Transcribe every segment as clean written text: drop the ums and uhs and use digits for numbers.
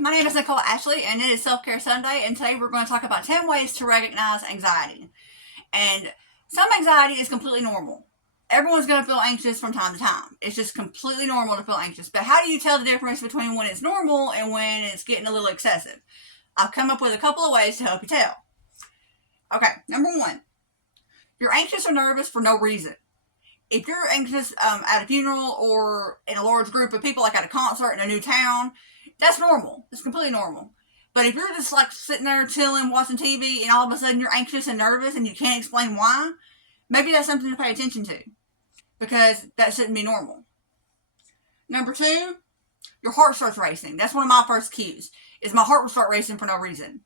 my name is Nicole Ashley, and it is Self-Care Sunday, and today we're going to talk about 10 ways to recognize anxiety. And some anxiety is completely normal. Everyone's going to feel anxious from time to time. It's just completely normal to feel anxious. But how do you tell the difference between when it's normal and when it's getting a little excessive? I've come up with a couple of ways to help you tell. Okay, number one, you're anxious or nervous for no reason. If you're anxious at a funeral or in a large group of people, like at a concert in a new town, that's normal. It's completely normal. But if you're just like sitting there chilling, watching TV, and all of a sudden you're anxious and nervous and you can't explain why, maybe that's something to pay attention to, because that shouldn't be normal. Number two, your heart starts racing. That's one of my first cues, is my heart will start racing for no reason.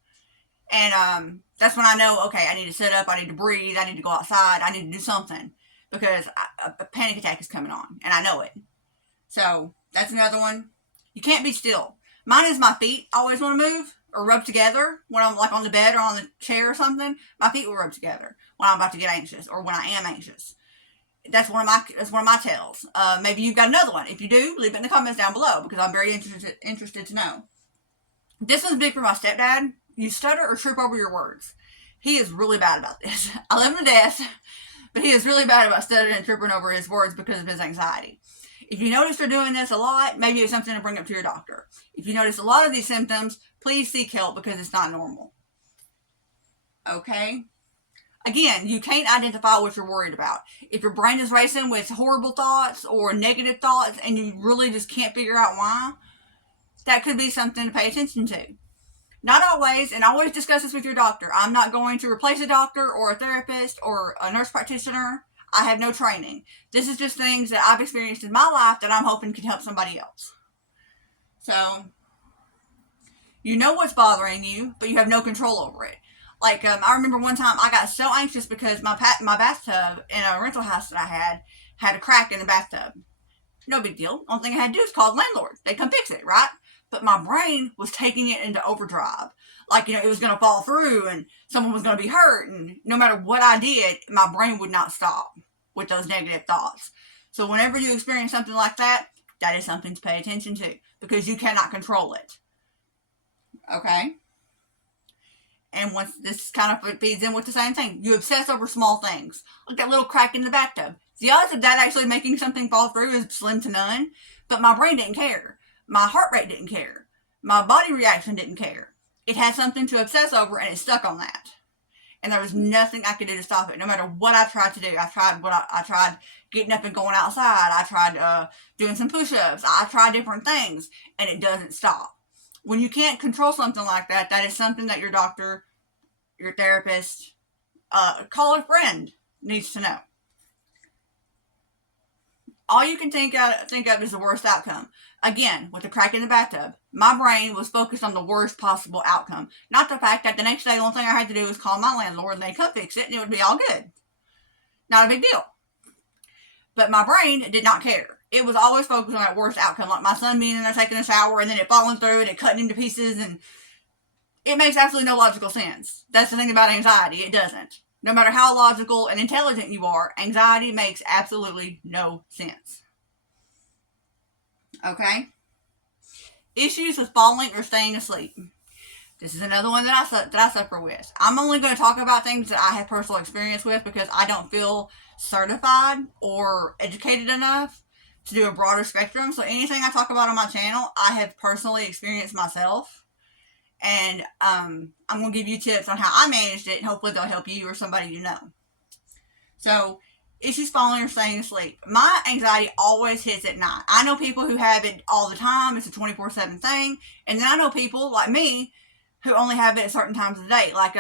And that's when I know, okay, I need to sit up, I need to breathe, I need to go outside, I need to do something, because a panic attack is coming on, and I know it. So that's another one. You can't be still. Mine is my feet always want to move or rub together when I'm like on the bed or on the chair or something. My feet will rub together when I'm about to get anxious or when I am anxious. That's one of my tells. Maybe you've got another one. If you do, leave it in the comments down below, because I'm very interested to know. This one's big for my stepdad. You stutter or trip over your words. He is really bad about this. I love him to death, but he is really bad about stuttering and tripping over his words because of his anxiety. If you notice you're doing this a lot, maybe it's something to bring up to your doctor. If you notice a lot of these symptoms, please seek help, because it's not normal. Okay? Again, you can't identify what you're worried about. If your brain is racing with horrible thoughts or negative thoughts and you really just can't figure out why, that could be something to pay attention to. Not always, and always discuss this with your doctor. I'm not going to replace a doctor or a therapist or a nurse practitioner. I have no training. This is just things that I've experienced in my life that I'm hoping can help somebody else. So, you know what's bothering you, but you have no control over it. Like, I remember one time I got so anxious because my bathtub in a rental house that I had a crack in the bathtub. No big deal. Only thing I had to do is call the landlord. They come fix it, right? But my brain was taking it into overdrive. Like, it was going to fall through and someone was going to be hurt. And no matter what I did, my brain would not stop with those negative thoughts. So whenever you experience something like that, that is something to pay attention to, because you cannot control it. Okay? And once this kind of feeds in with the same thing, you obsess over small things, like that little crack in the bathtub. The odds of that actually making something fall through is slim to none, but my brain didn't care. My heart rate didn't care. My body reaction didn't care. It had something to obsess over, and it stuck on that. And there was nothing I could do to stop it, no matter what I tried to do. I tried getting up and going outside. I tried doing some push-ups. I tried different things, and it doesn't stop. When you can't control something like that, that is something that your doctor, your therapist, call a friend needs to know. All you can think of is the worst outcome. Again, with the crack in the bathtub, my brain was focused on the worst possible outcome. Not the fact that the next day, the only thing I had to do was call my landlord and they'd come fix it and it would be all good. Not a big deal. But my brain did not care. It was always focused on that worst outcome, like my son being in there taking a shower and then it falling through and it cutting into pieces, and it makes absolutely no logical sense. That's the thing about anxiety. It doesn't. No matter how logical and intelligent you are, anxiety makes absolutely no sense. Okay? Issues with falling or staying asleep. This is another one that I suffer with. I'm only going to talk about things that I have personal experience with, because I don't feel certified or educated enough to do a broader spectrum. So anything I talk about on my channel, I have personally experienced myself. And I'm going to give you tips on how I managed it, and hopefully they'll help you or somebody you know. So, issues falling or staying asleep. My anxiety always hits at night. I know people who have it all the time. It's a 24/7 thing. And then I know people like me who only have it at certain times of the day. Like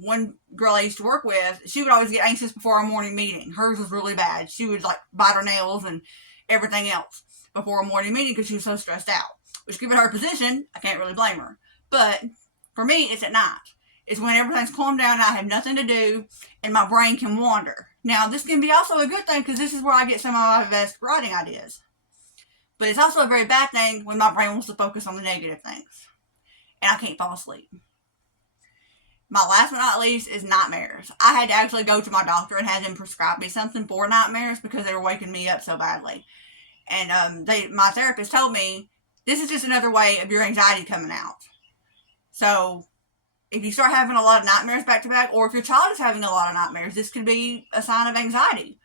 one girl I used to work with, she would always get anxious before a morning meeting. Hers was really bad. She would like bite her nails and everything else before a morning meeting because she was so stressed out. Which, given her position, I can't really blame her. But for me, it's at night. It's when everything's calmed down and I have nothing to do and my brain can wander. Now, this can be also a good thing, because this is where I get some of my best writing ideas. But it's also a very bad thing when my brain wants to focus on the negative things and I can't fall asleep. My last but not least is nightmares. I had to actually go to my doctor and have them prescribe me something for nightmares because they were waking me up so badly. And my therapist told me This is just another way of your anxiety coming out. So if you start having a lot of nightmares back to back, or if your child is having a lot of nightmares, this could be a sign of anxiety.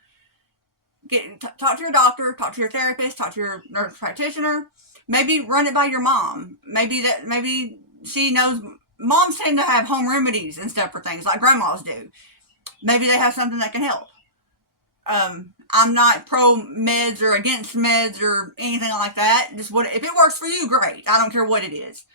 Talk to your doctor, talk to your therapist, talk to your nurse practitioner. Maybe run it by your mom. Maybe she knows. Moms tend to have home remedies and stuff for things like grandmas do. Maybe they have something that can help. I'm not pro meds or against meds or anything like that. Just if it works for you, great. I don't care what it is.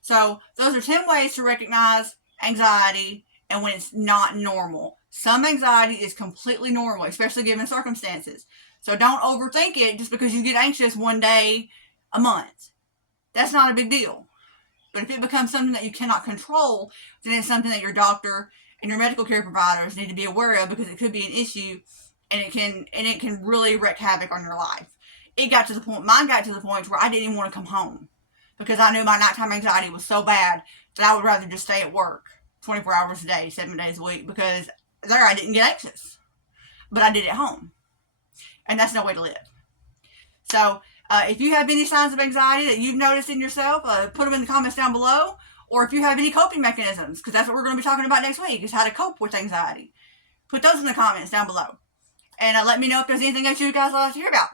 So those are 10 ways to recognize anxiety and when it's not normal. Some anxiety is completely normal, especially given circumstances. So don't overthink it just because you get anxious one day a month. That's not a big deal. But if it becomes something that you cannot control, then it's something that your doctor and your medical care providers need to be aware of, because it could be an issue and it can really wreak havoc on your life. Mine got to the point where I didn't even want to come home because I knew my nighttime anxiety was so bad that I would rather just stay at work 24 hours a day, 7 days a week, because there I didn't get anxious. But I did at home. And that's no way to live. So if you have any signs of anxiety that you've noticed in yourself, put them in the comments down below. Or if you have any coping mechanisms, because that's what we're going to be talking about next week, is how to cope with anxiety. Put those in the comments down below. And let me know if there's anything else you guys would like to hear about.